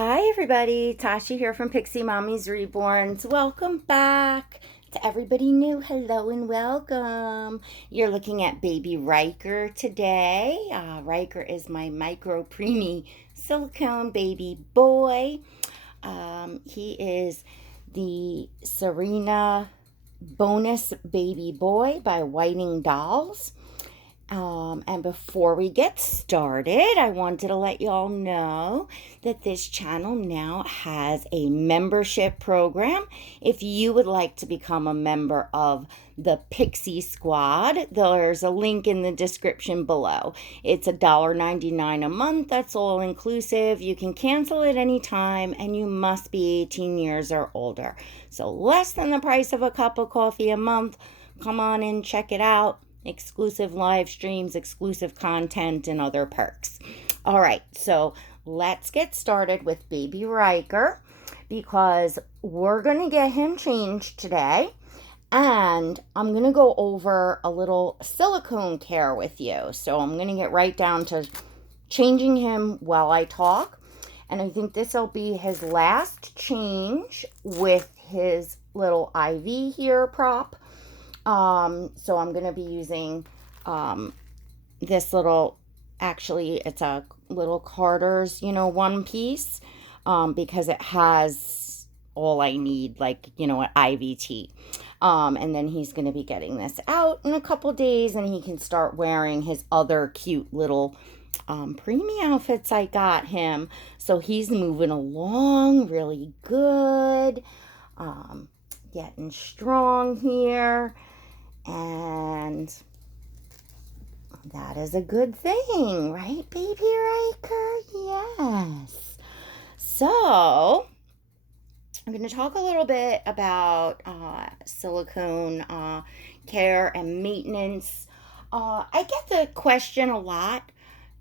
Hi everybody, Tasha here from Pixie Mommy's Reborns. Welcome back to everybody new. Hello and welcome. You're looking at baby Ryker today. Ryker is my micro preemie silicone baby boy. He is the Serena bonus baby boy by Whitting Dolls. And before we get started, I wanted to let you all know that this channel now has a membership program. If you would like to become a member of the Pixie Squad, there's a link in the description below. It's $1.99 a month. That's all inclusive. You can cancel at any time, and you must be 18 years or older. So less than the price of a cup of coffee a month. Come on in, check it out. Exclusive live streams, exclusive content, and other perks. All right, so let's get started with baby Ryker because we're going to get him changed today, and I'm going to go over a little silicone care with you. So I'm going to get right down to changing him while I talk, and I think this will be his last change with his little IV here prop. So I'm going to be using this little, actually it's a little Carter's, one piece, because it has all I need, like, an IVT. And then he's going to be getting this out in a couple days, and he can start wearing his other cute little preemie outfits I got him. So he's moving along really good, getting strong here. And that is a good thing, right, baby Ryker? Yes. So, I'm going to talk a little bit about silicone care and maintenance. I get the question a lot,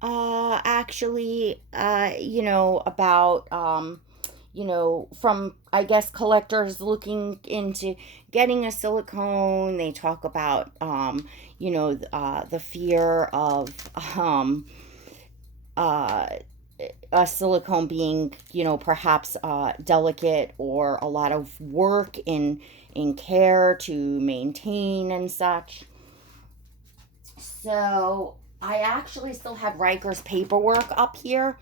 actually, about from, I guess, collectors looking into getting a silicone. They talk about, the fear of a silicone being, perhaps delicate or a lot of work in care to maintain and such. So I actually still have Ryker's paperwork up here,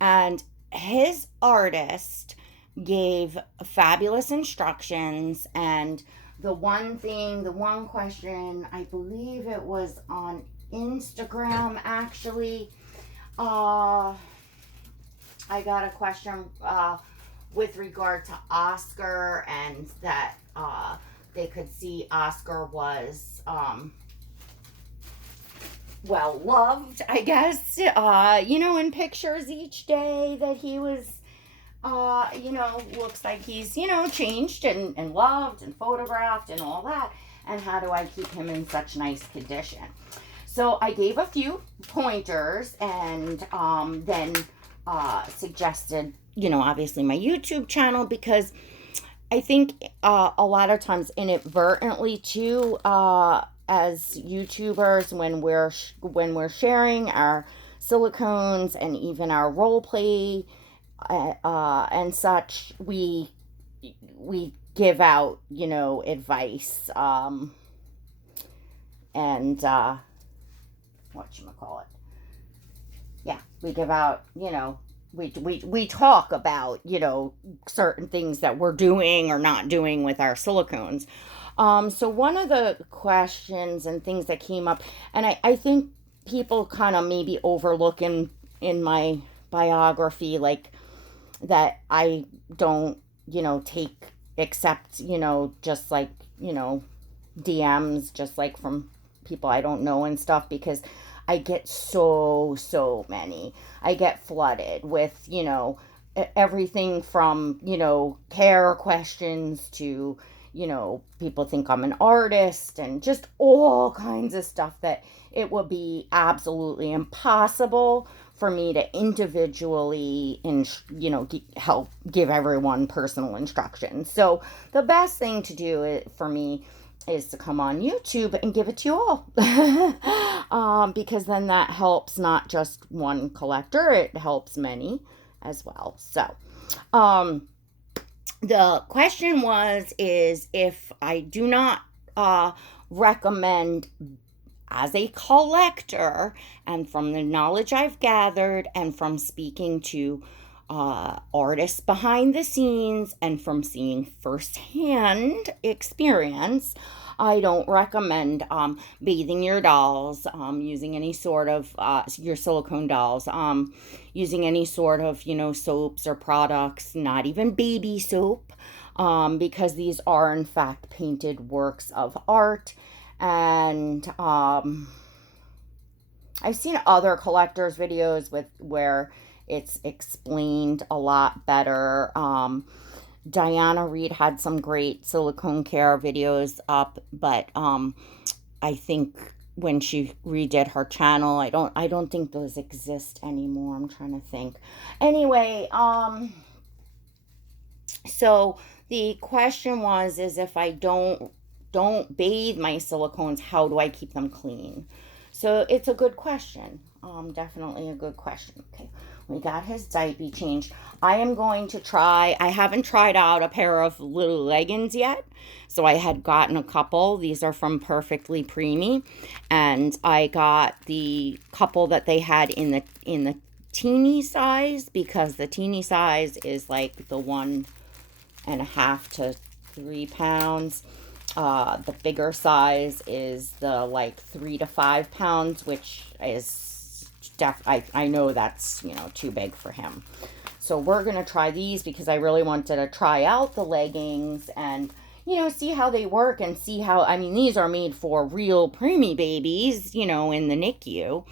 and his artist gave fabulous instructions. And the one question, I believe it was on Instagram, actually, I got a question with regard to Oscar, and that they could see Oscar was well loved, I guess, in pictures each day that he was, looks like he's, changed and loved and photographed and all that. And how do I keep him in such nice condition? So I gave a few pointers, and then suggested, obviously my YouTube channel, because I think a lot of times inadvertently too, as YouTubers, when we're sharing our silicones and even our role play and such, we give out, advice, and whatchamacallit. Yeah, we give out, we talk about, certain things that we're doing or not doing with our silicones. So one of the questions and things that came up, and I think people kind of maybe overlook in my biography, like, that I don't, take, except, just like, DMs, just like from people I don't know and stuff, because I get so many. I get flooded with, everything from, care questions to, people think I'm an artist, and just all kinds of stuff that it would be absolutely impossible for me to individually, help give everyone personal instructions. So the best thing to do for me is to come on YouTube and give it to you all. Because then that helps not just one collector, it helps many. as well. So, the question is if I do not recommend as a collector, and from the knowledge I've gathered and from speaking to artists behind the scenes and from seeing firsthand experience, I don't recommend bathing your dolls, using any sort of, your silicone dolls, using any sort of, soaps or products, not even baby soap, because these are in fact painted works of art. And I've seen other collectors' videos where it's explained a lot better. Diana Reed had some great silicone care videos up, but I think when she redid her channel, I don't think those exist anymore. I'm trying to think. Anyway, so the question is if I don't bathe my silicones, how do I keep them clean? So it's a good question. Definitely a good question. Okay, we got his diaper changed. I am going to try, I haven't tried out a pair of little leggings yet. So I had gotten a couple. These are from Perfectly Preemie. And I got the couple that they had in the teeny size, because the teeny size is like the 1.5 to 3 pounds. The bigger size is the like 3 to 5 pounds, which is I know that's, too big for him. So we're going to try these because I really wanted to try out the leggings and, see how they work and see how, these are made for real preemie babies, in the NICU.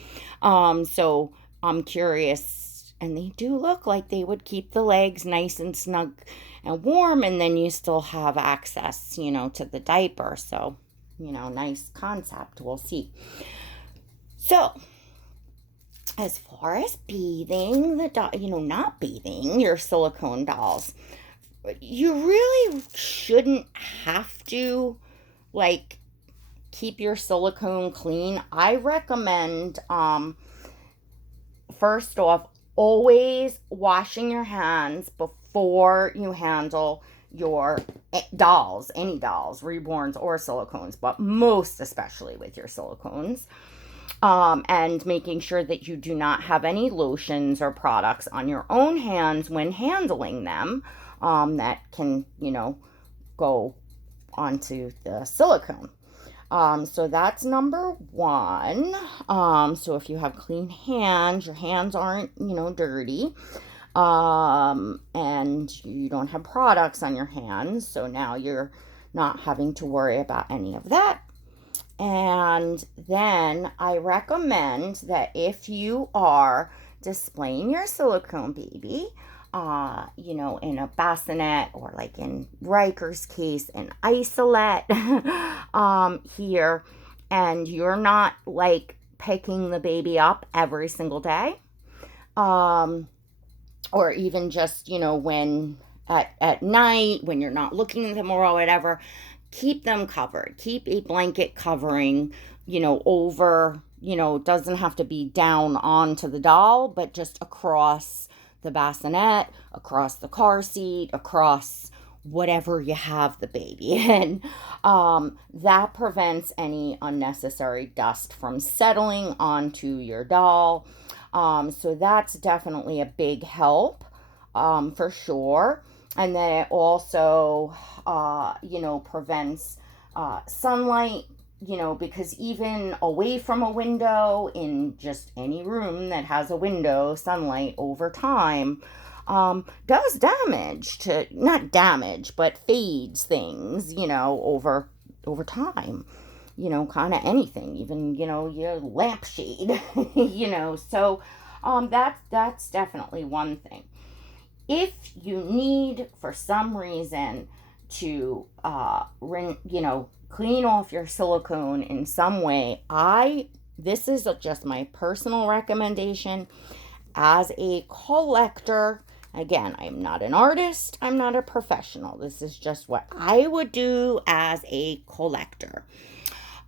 So I'm curious, and they do look like they would keep the legs nice and snug and warm, and then you still have access, to the diaper. So, nice concept. We'll see. So, as far as bathing not bathing your silicone dolls, you really shouldn't have to, keep your silicone clean. I recommend, first off, always washing your hands before you handle your dolls, any dolls, reborns or silicones, but most especially with your silicones. And making sure that you do not have any lotions or products on your own hands when handling them, that can, go onto the silicone. So that's number one. So if you have clean hands, your hands aren't, dirty, and you don't have products on your hands. So now you're not having to worry about any of that. And then I recommend that if you are displaying your silicone baby, in a bassinet, or like in Ryker's case, an isolette, here, and you're not picking the baby up every single day, or even just, when at night when you're not looking at them or whatever, keep them covered. Keep a blanket covering, over, it doesn't have to be down onto the doll, but just across the bassinet, across the car seat, across whatever you have the baby in. That prevents any unnecessary dust from settling onto your doll. So that's definitely a big help, for sure. And then it also, prevents sunlight, because even away from a window, in just any room that has a window, sunlight over time does damage to, not damage, but fades things, over time. Kind of anything, even, your lampshade, so that's definitely one thing. If you need, for some reason, to clean off your silicone in some way, this is just my personal recommendation as a collector. Again, I'm not an artist, I'm not a professional. This is just what I would do as a collector.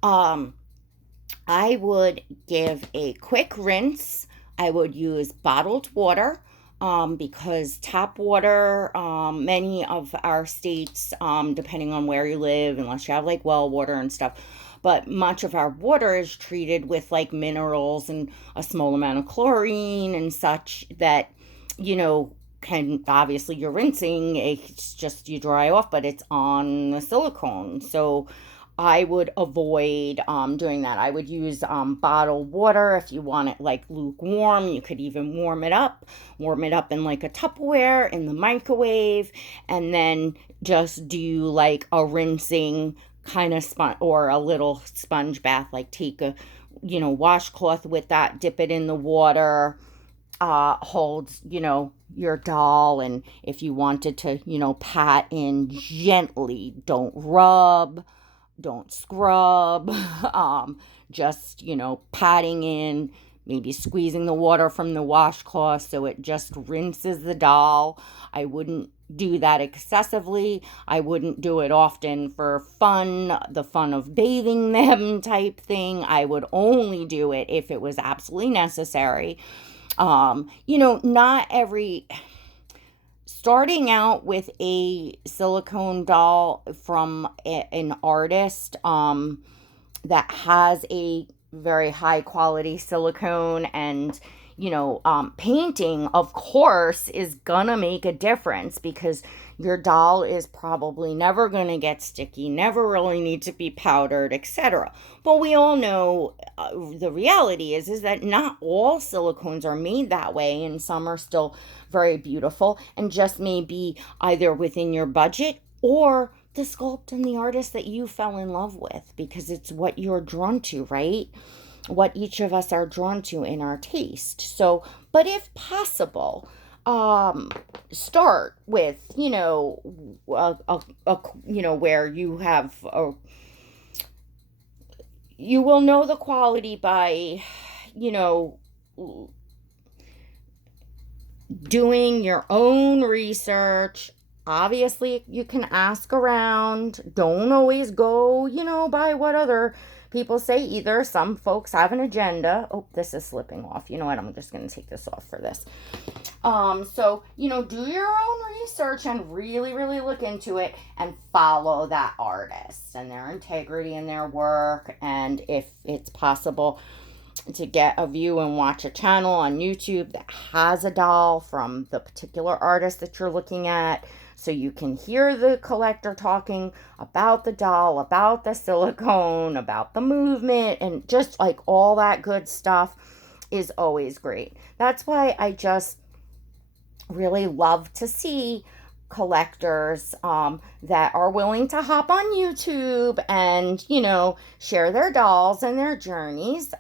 I would give a quick rinse. I would use bottled water, because tap water, many of our states, depending on where you live, unless you have like well water and stuff, but much of our water is treated with like minerals and a small amount of chlorine and such that, you know, can obviously you're rinsing, it's just you dry off, but it's on the silicone. So I would avoid doing that. I would use bottled water if you want it like lukewarm. You could even warm it up in like a Tupperware in the microwave, and then just do like a rinsing kind of sponge or a little sponge bath. Like take a, you know, washcloth with that, dip it in the water, hold, you know, your doll, and if you wanted to, you know, pat in gently, don't rub, don't scrub, just, you know, patting in, maybe squeezing the water from the washcloth so it just rinses the doll. I wouldn't do that excessively. I wouldn't do it often for fun, the fun of bathing them type thing. I would only do it if it was absolutely necessary. You know, not every starting out with a silicone doll from an artist that has a very high quality silicone and, you know, painting, of course, is gonna make a difference because your doll is probably never gonna get sticky, never really need to be powdered, etc. But we all know the reality is that not all silicones are made that way, and some are still very beautiful and just may be either within your budget or the sculpt and the artist that you fell in love with, because it's what you're drawn to, right? What each of us are drawn to in our taste. So, but if possible, start with, you know, you know, where you have you will know the quality by, you know, doing your own research. Obviously, you can ask around. Don't always go, you know, by what other people say either. Some folks have an agenda. Oh, this is slipping off. You know what? I'm just going to take this off for this. So, you know, do your own research and really, really look into it and follow that artist and their integrity in their work. And if it's possible, to get a view and watch a channel on YouTube that has a doll from the particular artist that you're looking at, so you can hear the collector talking about the doll, about the silicone, about the movement, and just like all that good stuff is always great. That's why I just really love to see collectors that are willing to hop on YouTube and, you know, share their dolls and their journeys,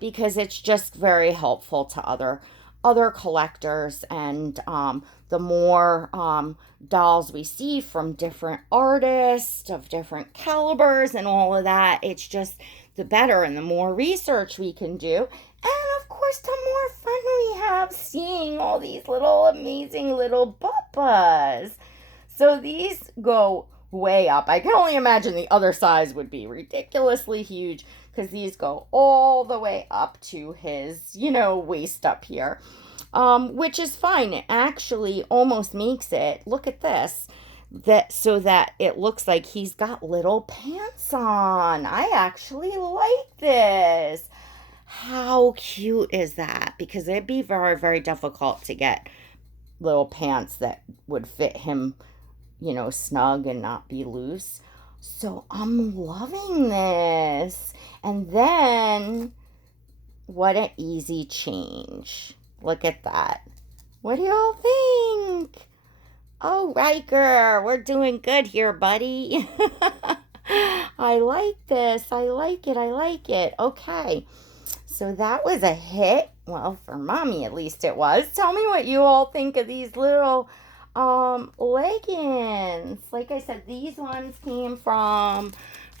because it's just very helpful to other collectors. And the more dolls we see from different artists of different calibers and all of that, it's just the better, and the more research we can do. And of course, the more fun we have seeing all these little amazing little bubas. So these go way up. I can only imagine the other size would be ridiculously huge, because these go all the way up to his, you know, waist up here, which is fine. It actually almost makes it, look at this, that so that it looks like he's got little pants on. I actually like this. How cute is that? Because it'd be very, very difficult to get little pants that would fit him, you know, snug and not be loose. So I'm loving this. And then, what an easy change. Look at that. What do y'all think? Oh, Ryker, we're doing good here, buddy. I like this. I like it. I like it. Okay. So that was a hit. Well, for mommy at least it was. Tell me what you all think of these little leggings. Like I said, these ones came from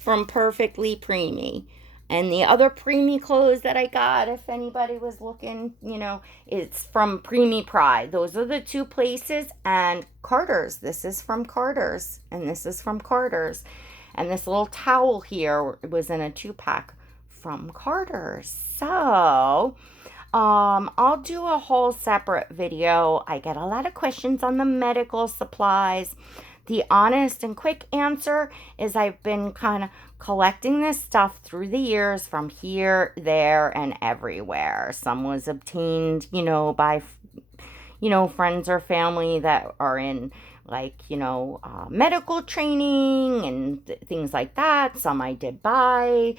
Perfectly Preemie. And the other preemie clothes that I got, if anybody was looking, you know, it's from Preemie Pride. Those are the two places. And Carter's. This is from Carter's. And this is from Carter's. And this little towel here was in a 2-pack from Carter's. So, I'll do a whole separate video. I get a lot of questions on the medical supplies. The honest and quick answer is I've been kind of collecting this stuff through the years from here, there, and everywhere. Some was obtained, by, friends or family that are in, like, medical training and things like that. Some I did buy.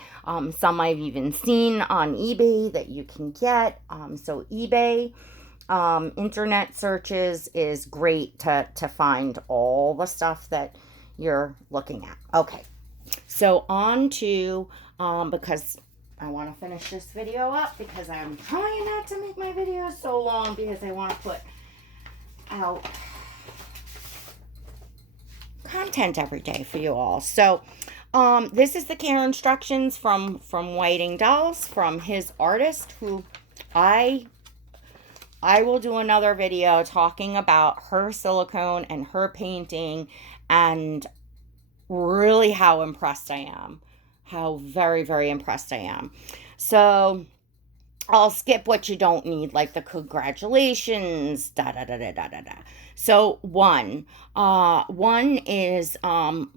Some I've even seen on eBay that you can get. So eBay, internet searches is great to find all the stuff that you're looking at. Okay, so on to, because I want to finish this video up, because I'm trying not to make my videos so long, because I want to put out content every day for you all. So this is the care instructions from Whitting Dolls, from his artist, who I will do another video talking about her silicone and her painting, and really how impressed I am. How very, very impressed I am. So I'll skip what you don't need, like the congratulations, da-da-da-da-da-da-da. So one is,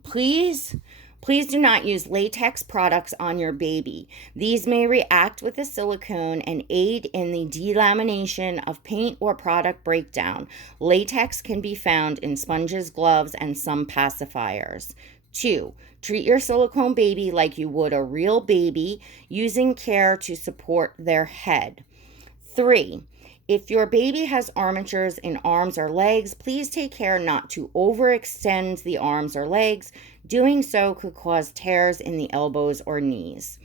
please do not use latex products on your baby. These may react with the silicone and aid in the delamination of paint or product breakdown. Latex can be found in sponges, gloves, and some pacifiers. 2. Treat your silicone baby like you would a real baby, using care to support their head. 3. If your baby has armatures in arms or legs, please take care not to overextend the arms or legs. Doing so could cause tears in the elbows or knees.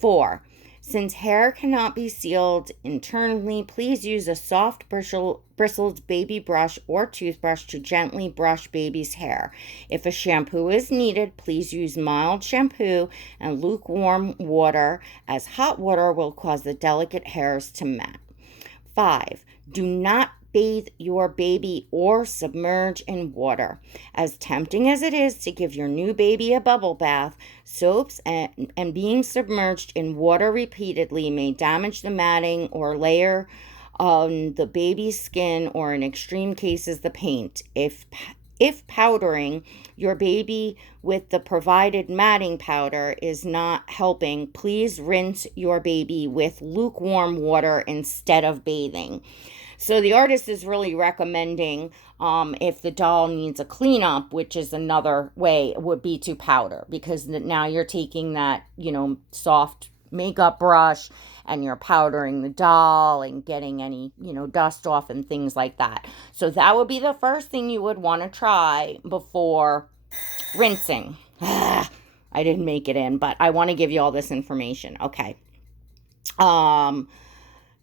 4. Since hair cannot be sealed internally, please use a soft bristled baby brush or toothbrush to gently brush baby's hair. If a shampoo is needed, please use mild shampoo and lukewarm water, as hot water will cause the delicate hairs to mat. 5. Do not bathe your baby or submerge in water. As tempting as it is to give your new baby a bubble bath, soaps and being submerged in water repeatedly may damage the matting or layer on the baby's skin, or in extreme cases the paint. If powdering your baby with the provided matting powder is not helping, please rinse your baby with lukewarm water instead of bathing. So the artist is really recommending, if the doll needs a cleanup, which is another way, would be to powder, because now you're taking that, soft makeup brush and you're powdering the doll and getting any, dust off and things like that. So that would be the first thing you would want to try before rinsing. I didn't make it in, but I want to give you all this information. Okay.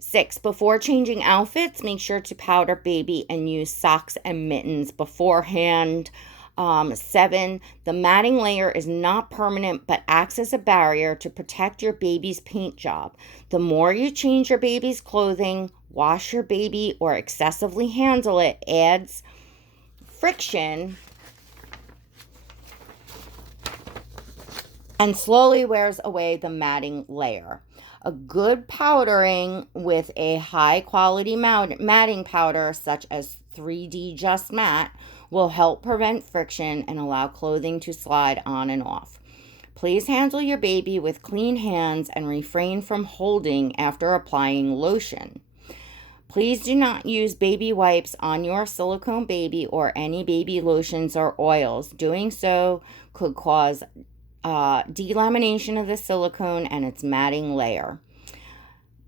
6. Before changing outfits, make sure to powder baby and use socks and mittens beforehand. 7. The matting layer is not permanent but acts as a barrier to protect your baby's paint job. The more you change your baby's clothing, wash your baby, or excessively handle it, adds friction and slowly wears away the matting layer. A good powdering with a high quality matting powder, such as 3D Just Matte, will help prevent friction and allow clothing to slide on and off. Please handle your baby with clean hands and refrain from holding after applying lotion. Please do not use baby wipes on your silicone baby or any baby lotions or oils. Doing so could cause delamination of the silicone and its matting layer.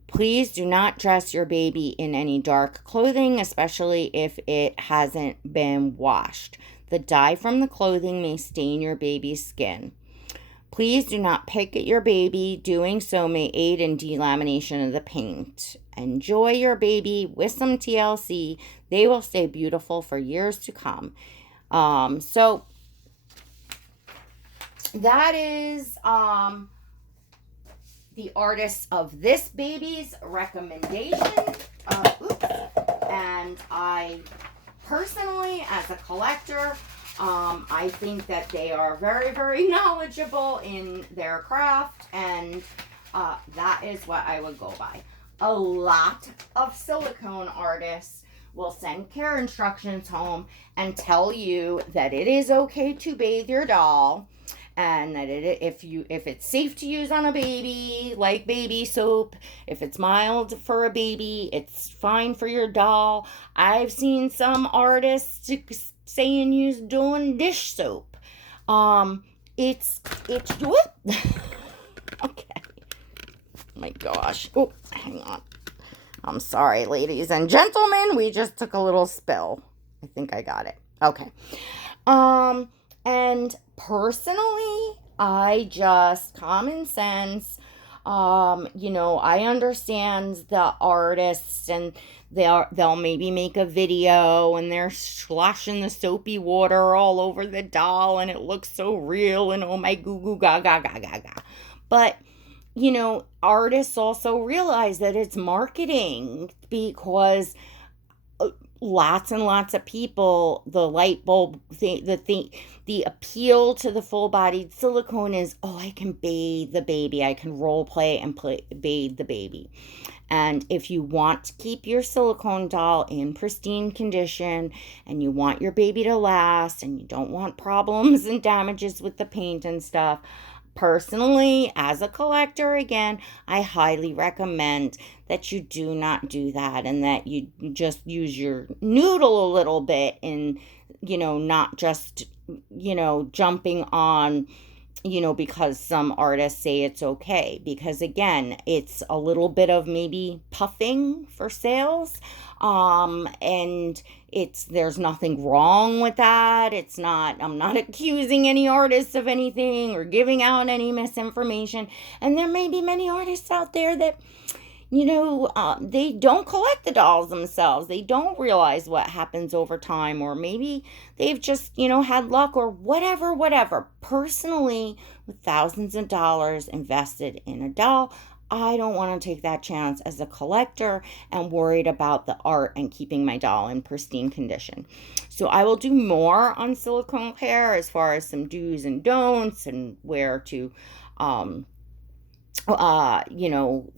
Please do not dress your baby in any dark clothing, especially if it hasn't been washed. The dye from the clothing may stain your baby's skin. Please do not pick at your baby. Doing so may aid in delamination of the paint. Enjoy your baby with some TLC. They will stay beautiful for years to come. So that is the artist of this baby's recommendation. And I personally, as a collector, I think that they are very, very knowledgeable in their craft, and that is what I would go by. a lot of silicone artists will send care instructions home and tell you that it is okay to bathe your doll, and that if it's safe to use on a baby, like baby soap, if it's mild for a baby, it's fine for your doll. I've seen some artists saying use Dawn dish soap. It's what? Okay. My gosh. Oh, hang on. I'm sorry, ladies and gentlemen. We just took a little spill. I think I got it. Okay. And personally, I just, common sense, I understand the artists, and they'll maybe make a video and they're sloshing the soapy water all over the doll and it looks so real and oh my goo goo gaga gaga gaga. But artists also realize that it's marketing, because lots and lots of people, the light bulb thing, the appeal to the full-bodied silicone is, oh, I can bathe the baby, I can role play and bathe the baby. And if you want to keep your silicone doll in pristine condition, and you want your baby to last, and you don't want problems and damages with the paint and stuff, personally, as a collector, again, I highly recommend that you do not do that, and that you just use your noodle a little bit, and not just jumping on because some artists say it's okay, because again, it's a little bit of maybe puffing for sales, and there's nothing wrong with that. I'm not accusing any artists of anything or giving out any misinformation, and there may be many artists out there that they don't collect the dolls themselves. They don't realize what happens over time, or maybe they've just, had luck, or whatever. Personally, with thousands of dollars invested in a doll, I don't want to take that chance as a collector and worried about the art and keeping my doll in pristine condition. So I will do more on silicone care, as far as some do's and don'ts, and where to,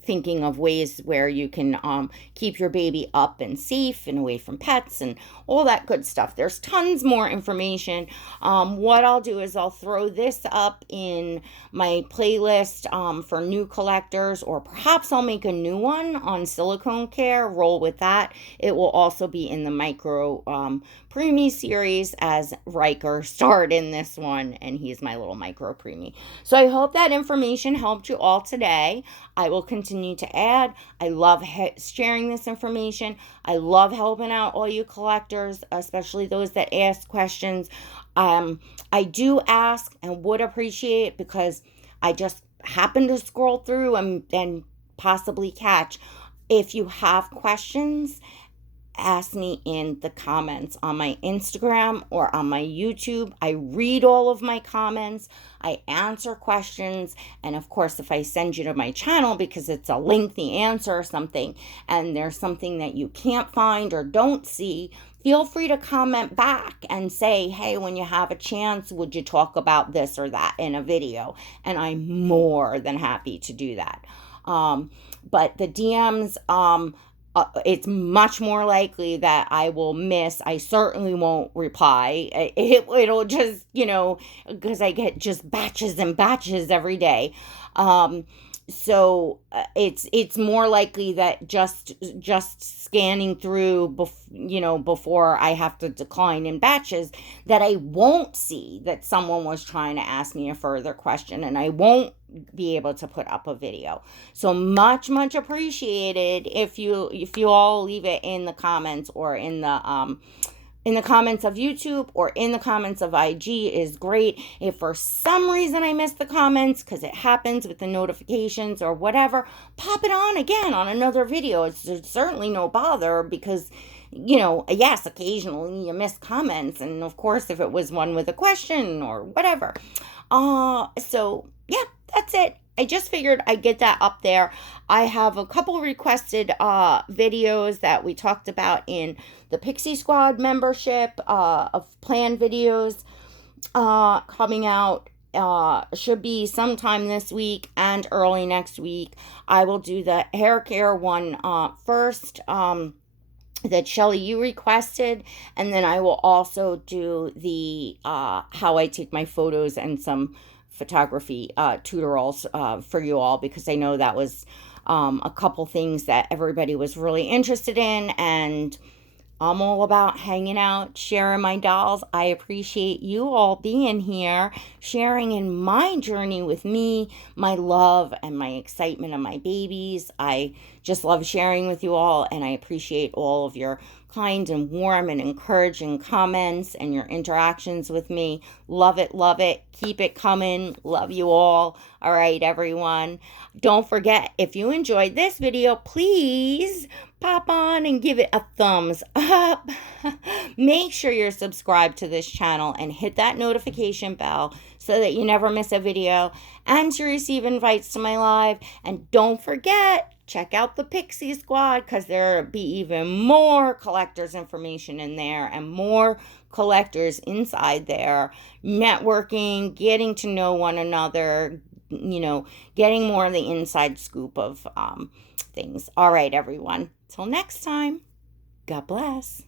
thinking of ways where you can keep your baby up and safe and away from pets and all that good stuff. There's tons more information. What I'll do is I'll throw this up in my playlist for new collectors, or perhaps I'll make a new one on silicone care, roll with that. It will also be in the Micro preemie series, as Ryker starred in this one, and he's my little Micro preemie. So I hope that information helped you all today. I will continue to add. I love sharing this information. I love helping out all you collectors, especially those that ask questions. I do ask and would appreciate, because I just happen to scroll through and possibly catch. If you have questions, ask me in the comments on my Instagram or on my YouTube. I read all of my comments. I answer questions. And of course, if I send you to my channel because it's a lengthy answer or something, and there's something that you can't find or don't see, feel free to comment back and say, hey, when you have a chance, would you talk about this or that in a video? And I'm more than happy to do that. But the DMs, it's much more likely that I will miss. I certainly won't reply. It'll just, because I get just batches and batches every day. So it's more likely that just scanning through, before I have to decline in batches, that I won't see that someone was trying to ask me a further question, and I won't be able to put up a video. So much appreciated if you all leave it in the comments, or in the comments of YouTube, or in the comments of IG is great. If for some reason I missed the comments, because it happens with the notifications or whatever, pop it on again on another video. It's certainly no bother, because yes, occasionally you miss comments, and of course if it was one with a question or whatever. So yeah, that's it. I just figured I'd get that up there. I have a couple requested videos that we talked about in the Pixie Squad membership of planned videos coming out should be sometime this week and early next week. I will do the hair care one first. That Shelly you requested, and then I will also do the how I take my photos and some photography tutorials for you all, because I know that was a couple things that everybody was really interested in, and I'm all about hanging out, sharing my dolls. I appreciate you all being here, sharing in my journey with me, my love and my excitement of my babies. I just love sharing with you all, and I appreciate all of your kind and warm and encouraging comments and your interactions with me. Love it, love it. Keep it coming. Love you all. All right, everyone. Don't forget, if you enjoyed this video, please pop on and give it a thumbs up. Make sure you're subscribed to this channel and hit that notification bell so that you never miss a video and to receive invites to my live. And don't forget, check out the Pixie Squad, because there'll be even more collectors information in there and more collectors inside there, networking, getting to know one another, getting more of the inside scoop of things. All right, everyone. Till next time, God bless.